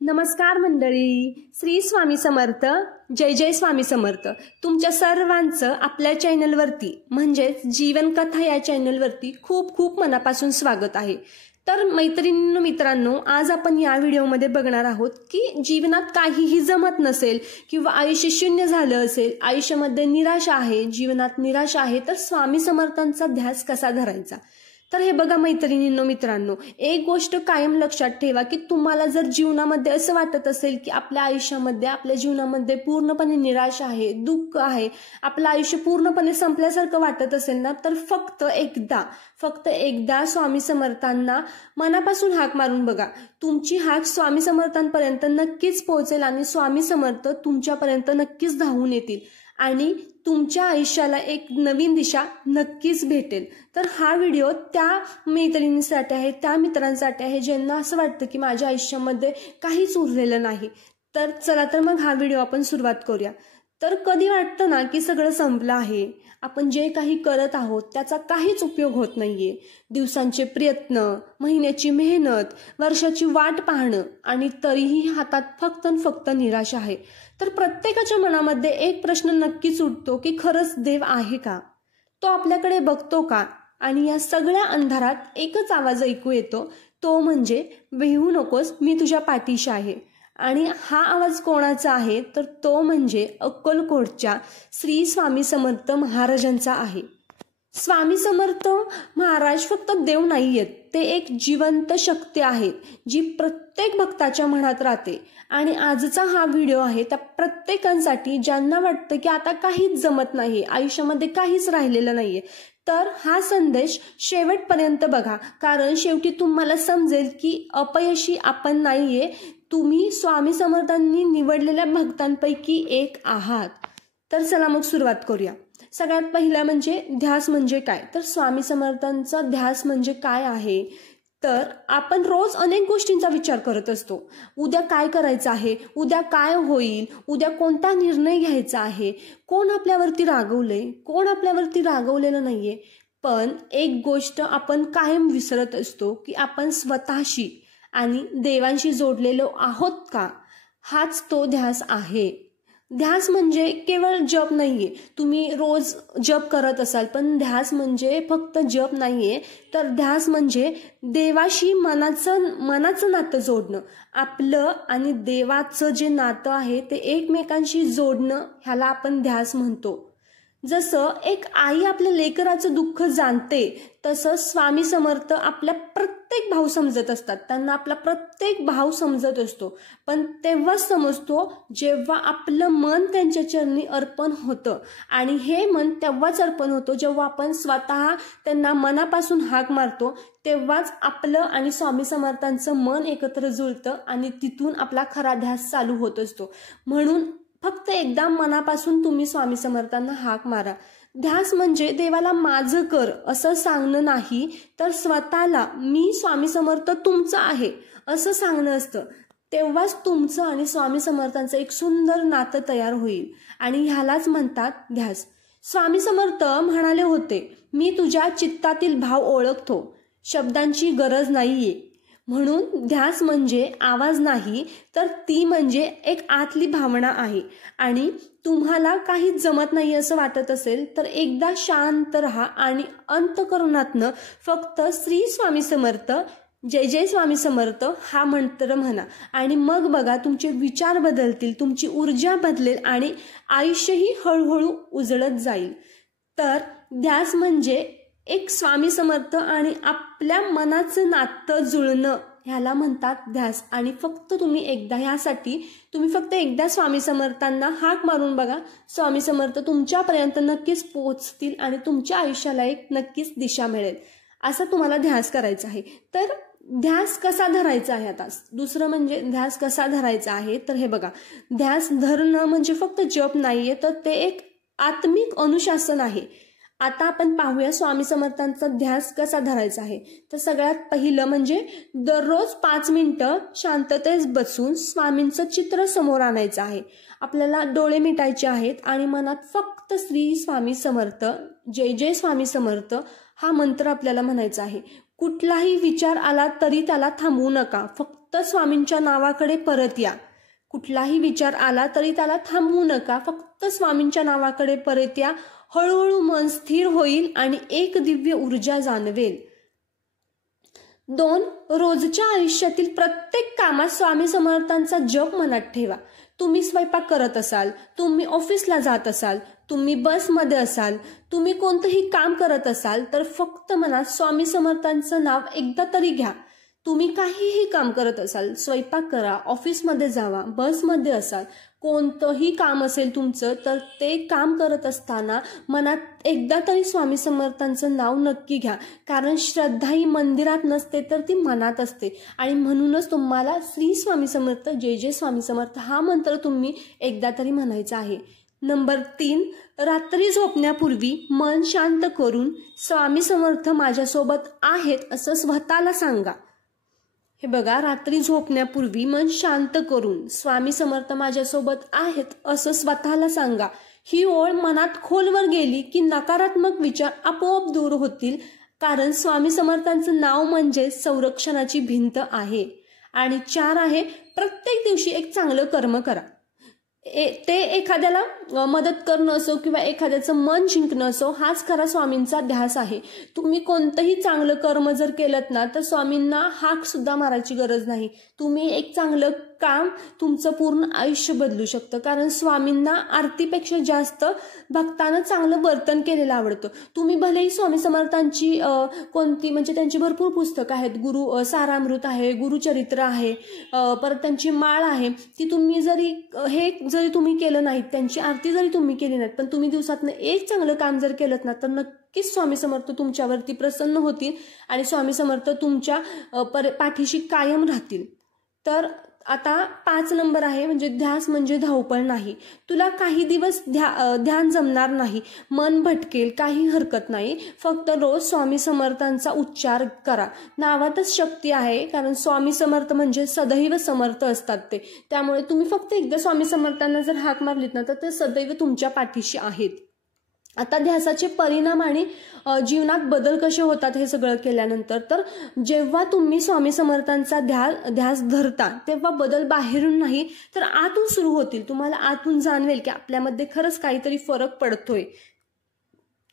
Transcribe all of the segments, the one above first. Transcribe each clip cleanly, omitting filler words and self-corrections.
नमस्कार मंडळी, श्री स्वामी समर्थ, जय जय स्वामी समर्थ। तुमच्या सर्वांचं आपल्या चॅनलवरती म्हणजेच जीवन कथा या चॅनलवरती खूप खूप मनापासून स्वागत आहे। तर मैत्रिणींनो, मित्रांनो, आज आपण या व्हिडिओमध्ये बघणार आहोत की जीवनात काहीही जमत नसेल किंवा आयुष्य शून्य झालं असेल, आयुष्यामध्ये निराशा आहे, जीवनात निराशा आहे, तर स्वामी समर्थांचा ध्यास कसा धरायचा। तर हे बघा मैत्रिणींनो, मित्रांनो, एक गोष्ट कायम लक्षात ठेवा की तुम्हाला जर जीवनामध्ये असं वाटत असेल की आपल्या आयुष्यामध्ये, आपल्या जीवनामध्ये पूर्णपणे निराशा आहे, दुःख आहे, आपलं आयुष्य पूर्णपणे संपल्यासारखं वाटत असेल ना, तर फक्त एकदा स्वामी समर्थांना मनापासून हाक मारून बघा। तुमची हाक स्वामी समर्थांपर्यंत नक्कीच पोहोचेल आणि स्वामी समर्थ तुमच्यापर्यंत नक्कीच धावून येतील आणि तुमच्या आयुष्याला एक नवीन दिशा नक्कीच भेटेल। तर हा व्हिडिओ त्या मैत्रिणींसाठी आहे, त्या मित्रांसाठी आहे ज्यांना असं वाटतं की माझ्या आयुष्यामध्ये काहीच उरलेलं नाही। तर चला तर मग हा व्हिडिओ आपण सुरुवात करूया। तर कधी वाटतं ना की सगळं संपलं आहे, आपण जे काही करत आहोत त्याचा काहीच उपयोग होत नाहीये, दिवसांचे प्रयत्न, महिन्याची मेहनत, वर्षाची वाट पाहणं आणि तरीही हातात फक्त निराशा आहे। तर प्रत्येकाच्या मनामध्ये एक प्रश्न नक्कीच उठतो की खरंच देव आहे का, तो आपल्याकडे बघतो का। आणि या सगळ्या अंधारात एकच आवाज ऐकू येतो, तो म्हणजे भिवू नकोस, मी तुझ्या पाठीशी आहे। आणि हा आवाज कोणाचा आहे, तर तो म्हणजे अक्कलकोटच्या श्री स्वामी समर्थ महाराजांचा आहे। स्वामी समर्थ महाराज फक्त देव नाहीयेत, ते एक जिवंत शक्ती आहे जी प्रत्येक भक्ताच्या मनात राहते। आणि आजचा हा व्हिडिओ आहे त्या प्रत्येकांसाठी ज्यांना वाटतं की आता काहीच जमत नाही, आयुष्यामध्ये काहीच राहिलेलं नाहीये। तर हा संदेश शेवटपर्यंत बघा, कारण शेवटी तुम्हाला समजेल की अपयशी आपण नाहीये, तुम्ही स्वामी समर्थांनी निवडलेल्या भक्तांपैकी एक आहात। तर चला मग सुरुवात करूया। सगळ्यात पहिला म्हणजे ध्यास म्हणजे काय। तर स्वामी समर्थांचा ध्यास म्हणजे काय आहे, तर आपण रोज अनेक गोष्टींचा विचार करत असतो। उद्या काय करायचं आहे, उद्या काय होईल, उद्या कोणता निर्णय घ्यायचा आहे, कोण आपल्यावरती रागवलंय, कोण आपल्यावरती रागवलेलं नाहीये। पण एक गोष्ट आपण कायम विसरत असतो की आपण स्वतःशी आणि देवांशी जोडलेलो आहोत का, हाच तो ध्यास आहे। ध्यास म्हणजे केवळ जप नाहीये, तुम्ही रोज जप करत असाल, पण ध्यास म्हणजे फक्त जप नाहीये, तर ध्यास म्हणजे देवाशी मनाचं नातं जोडणं। आपलं आणि देवाचं जे नातं आहे ते एकमेकांशी जोडणं, ह्याला आपण ध्यास म्हणतो। जसं एक आई आपल्या लेकराचं दुःख जाणते, तसं स्वामी समर्थ आपल्या प्रत्येक भाव समजत असतात, त्यांना आपला प्रत्येक भाव समजत असतो। पण तेव्हाच समजतो जेव्हा आपलं मन त्यांच्या चरणी अर्पण होतं, आणि हे मन तेव्हाच अर्पण होतं जेव्हा आपण स्वतः त्यांना मनापासून हाक मारतो, तेव्हाच आपलं आणि स्वामी समर्थांचं मन एकत्र जुळतं आणि तिथून आपला खरा ध्यास चालू होत असतो। म्हणून फक्त एकदा मनापासून तुम्ही स्वामी समर्थांना हाक मारा। ध्यास म्हणजे देवाला माझं कर असं सांगणं नाही, तर स्वतःला मी स्वामी समर्थ तुमचं आहे असं सांगणं असतं। तेव्हाच तुमचं आणि स्वामी समर्थांचं एक सुंदर नातं तयार होईल आणि ह्यालाच म्हणतात ध्यास। स्वामी समर्थ म्हणाले होते, मी तुझ्या चित्तातील भाव ओळखतो, शब्दांची गरज नाहीये। म्हणून ध्यास म्हणजे आवाज नाही, तर ती म्हणजे एक आतली भावना आहे। आणि तुम्हाला काहीच जमत नाही असं वाटत असेल तर एकदा शांत राहा आणि अंतःकरणातनं फक्त श्री स्वामी समर्थ, जय जय स्वामी समर्थ हा मंत्र म्हणा, आणि मग बघा तुमचे विचार बदलतील, तुमची ऊर्जा बदलेल आणि आयुष्यही हळूहळू उजळत जाईल। तर ध्यास म्हणजे एक स्वामी समर्थ आणि आपल्या मनाचं नातं जुळणं, ह्याला म्हणतात ध्यास। आणि फक्त तुम्ही एकदा स्वामी समर्थांना हाक मारून बघा, स्वामी समर्थ तुमच्यापर्यंत नक्कीच पोहोचतील आणि तुमच्या आयुष्याला एक नक्कीच दिशा मिळेल। असा तुम्हाला ध्यास करायचा आहे। तर ध्यास कसा धरायचा आहे, आता दुसरं म्हणजे ध्यास कसा धरायचा आहे, तर हे बघा, ध्यास धरणं म्हणजे फक्त जप नाहीये, तर ते एक आत्मिक अनुशासन आहे। आता आपण पाहूया स्वामी समर्थांचा ध्यास कसा धरायचा आहे। तर सगळ्यात पहिलं म्हणजे दररोज 5 मिनिटं शांततेत बसून स्वामींचं चित्र समोर आणायचं आहे। आपल्याला डोळे मिटायचे आहेत आणि मनात फक्त श्री स्वामी समर्थ, जय जय स्वामी समर्थ हा मंत्र आपल्याला म्हणायचा आहे। कुठलाही विचार आला तरी त्याला थांबवू नका, फक्त फक्त स्वामींच्या नावाकडे परत या. कुठलाही विचार आला तरी त्याला थांबवू नका, फक्त स्वामींच्या नावाकडे परत या. हळूहळू मन स्थिर होईल आणि एक दिव्य ऊर्जा जाणवेल. 2. रोजच्या आयुष्यातील प्रत्येक कामात स्वामी समर्थांचा जप मनात ठेवा. तुम्ही स्वयंपाक करत असाल, तुम्ही ऑफिसला जात असाल, तुम्ही बसमध्ये असाल, तुम्ही कोणतंही काम करत असाल तर फक्त मनात स्वामी समर्थांचं नाव एकदा तरी घ्या. तुम्ही काहीही काम करत असाल, स्वयंपाक करा, ऑफिसमध्ये जावा, बसमध्ये असाल, कोणतंही काम असेल तुमचं तर ते काम करत असताना मनात एकदा तरी स्वामी समर्थांचं नाव नक्की घ्या. कारण श्रद्धा ही मंदिरात नसते तर ती मनात असते. आणि म्हणूनच तुम्हाला श्री स्वामी समर्थ, जय जय स्वामी समर्थ हा मंत्र तुम्ही एकदा तरी म्हणायचा आहे. नंबर 3. रात्री झोपण्यापूर्वी मन शांत करून स्वामी समर्थ माझ्यासोबत आहेत असं स्वतःला सांगा. हे बघा, रात्री झोपण्यापूर्वी मन शांत करून स्वामी समर्थ माझ्यासोबत आहेत असं स्वतःला सांगा. ही ओळ मनात खोलवर गेली की नकारात्मक विचार आपोआप दूर होतील. कारण स्वामी समर्थांचं नाव म्हणजे संरक्षणाची भिंत आहे. आणि 4 आहे, प्रत्येक दिवशी एक चांगलं कर्म करा. ते एखाद्याला मदत करणं असो किंवा एखाद्याचं मन जिंकणं असो, हाच खरा स्वामींचा ध्यास आहे. तुम्ही कोणतंही चांगलं कर्म जर केलं ना तर स्वामींना हाक सुद्धा मारायची गरज नाही. तुम्ही एक चांगलं काम तुमचं पूर्ण आयुष्य बदलू शकतं. कारण स्वामींना आरतीपेक्षा जास्त भक्तानं चांगलं वर्तन केलेलं आवडतं. तुम्ही भलेही स्वामी समर्थांची कोणती म्हणजे त्यांची भरपूर पुस्तकं आहेत, गुरु सारामृत आहे, गुरुचरित्र आहे, परत त्यांची माळ आहे, ती तुम्ही जरी तुम्ही केलं नाहीत, त्यांची आरती जरी तुम्ही केली नाहीत, पण तुम्ही दिवसातनं एक चांगलं काम जर केलं ना तर नक्कीच स्वामी समर्थ तुमच्यावरती प्रसन्न होतील आणि स्वामी समर्थ तुमच्या पाठीशी कायम राहतील. तर आता 5 नंबर आहे, म्हणजे ध्यास म्हणजे धावपळ नाही. तुला काही दिवस ध्यान जमणार नाही, मन भटकेल, काही हरकत नाही. फक्त रोज स्वामी समर्थांचा उच्चार करा. नावातच शक्ती आहे, कारण स्वामी समर्थ म्हणजे सदैव समर्थ असतात ते. त्यामुळे तुम्ही फक्त एकदा स्वामी समर्थांना जर हाक मारलीत ना तर ते सदैव तुमच्या पाठीशी आहेत. आता ध्यासाचे परिणाम आणि जीवनात बदल कसे होतात हे सगळं केल्यानंतर, तर जेव्हा तुम्ही स्वामी समर्थांचा ध्यास धरता तेव्हा बदल बाहेरून नाही तर आतून सुरू होतील. तुम्हाला आतून जाणवेल की आपल्यामध्ये खरंच काहीतरी फरक पडतोय.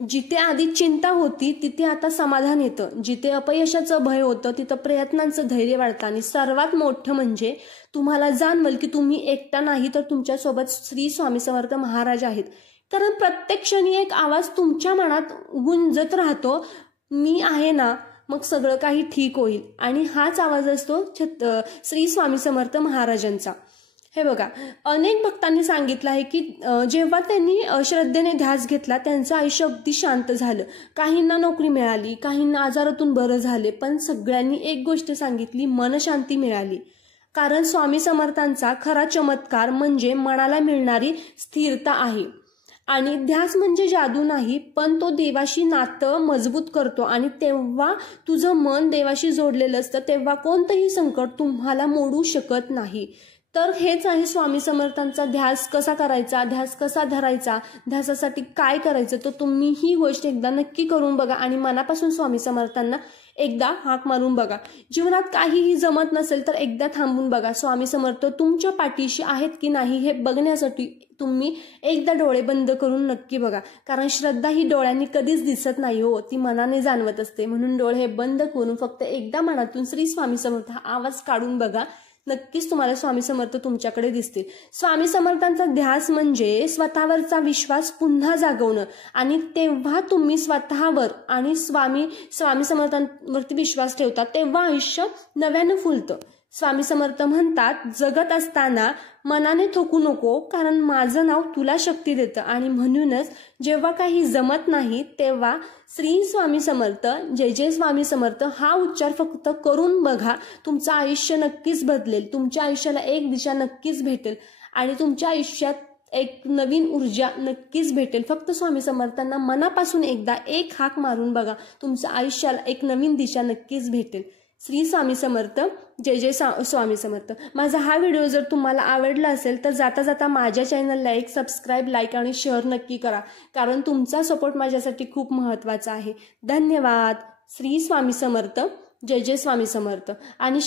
जिथे आधी चिंता होती तिथे आता समाधान येतं. जिथे अपयशाचं भय होतं तिथं प्रयत्नांचं धैर्य वाढतं. आणि सर्वात मोठं म्हणजे तुम्हाला जाणवेल की तुम्ही एकटा नाही तर तुमच्यासोबत श्री स्वामी समर्थ महाराज आहेत. कारण प्रत्येक क्षणी एक आवाज तुमच्या मनात गुंजत राहतो, मी आहे ना, मग सगळं काही ठीक होईल. आणि हाच आवाज असतो श्री स्वामी समर्थ महाराजांचा. हे बघा, अनेक भक्तांनी सांगितलं आहे की जेव्हा त्यांनी श्रद्धेने ध्यास घेतला त्यांचं आयुष्य अगदी शांत झालं. काहींना नोकरी मिळाली, काहींना आजारातून बरं झाले, पण सगळ्यांनी एक गोष्ट सांगितली, मनशांती मिळाली. कारण स्वामी समर्थांचा खरा चमत्कार म्हणजे मनाला मिळणारी स्थिरता आहे. आणि ध्यास म्हणजे जादू नाही, पण तो देवाशी नातं मजबूत करतो. आणि तेव्हा तुझं मन देवाशी जोडलेलं असतं तेव्हा कोणतंही संकट तुम्हाला मोडू शकत नाही. तर हेच आहे स्वामी समर्थांचा ध्यास कसा करायचा, ध्यास कसा धरायचा, ध्यासासाठी काय करायचं. तर तुम्ही ही गोष्ट एकदा नक्की करून बघा आणि मनापासून स्वामी समर्थांना एकदा हाक मारून बघा. जीवनात काहीही जमत नसेल तर एकदा थांबून बघा, स्वामी समर्थ तुमच्या पाठीशी आहेत की नाही हे बघण्यासाठी तुम्ही एकदा डोळे बंद करून नक्की बघा. कारण श्रद्धा ही डोळ्यांनी कधीच दिसत नाही हो, ती मनाने जाणवत असते. म्हणून डोळे हे बंद करून फक्त एकदा मनातून श्री स्वामी समर्थ हा आवाज काढून बघा. नक्कीच तुम्हाला स्वामी समर्थ तुमच्याकडे दिसतील. स्वामी समर्थांचा ध्यास म्हणजे स्वतःवरचा विश्वास पुन्हा जागवणं. आणि तेव्हा तुम्ही स्वतःवर आणि स्वामी समर्थांवरती विश्वास ठेवता तेव्हा आयुष्य नव्यानं फुलतं. स्वामी समर्थ म्हणतात, जगत असताना मनाने थोकू नको, कारण माझं नाव तुला शक्ती देतं. आणि म्हणूनच जेव्हा काही जमत नाही तेव्हा श्री स्वामी समर्थ, जय जय स्वामी समर्थ हा उच्चार फक्त करून बघा. तुमचं आयुष्य नक्कीच बदलेल, तुमच्या आयुष्याला एक दिशा नक्कीच भेटेल आणि तुमच्या आयुष्यात एक नवीन ऊर्जा नक्कीच भेटेल. फक्त स्वामी समर्थांना मनापासून एकदा एक हाक मारून बघा, तुमच्या आयुष्याला एक नवीन दिशा नक्कीच भेटेल. श्री स्वामी समर्थ, जय जय स्वामी समर्थ. माझा हा व्हिडिओ जर तुम्हाला आवडला असेल तर जाता जाता माझ्या चॅनलला एक सबस्क्राईब, लाईक आणि शेअर नक्की करा, कारण तुमचा सपोर्ट माझ्यासाठी खूप महत्त्वाचा आहे. धन्यवाद. श्री स्वामी समर्थ, जय जय स्वामी समर्थ. आणि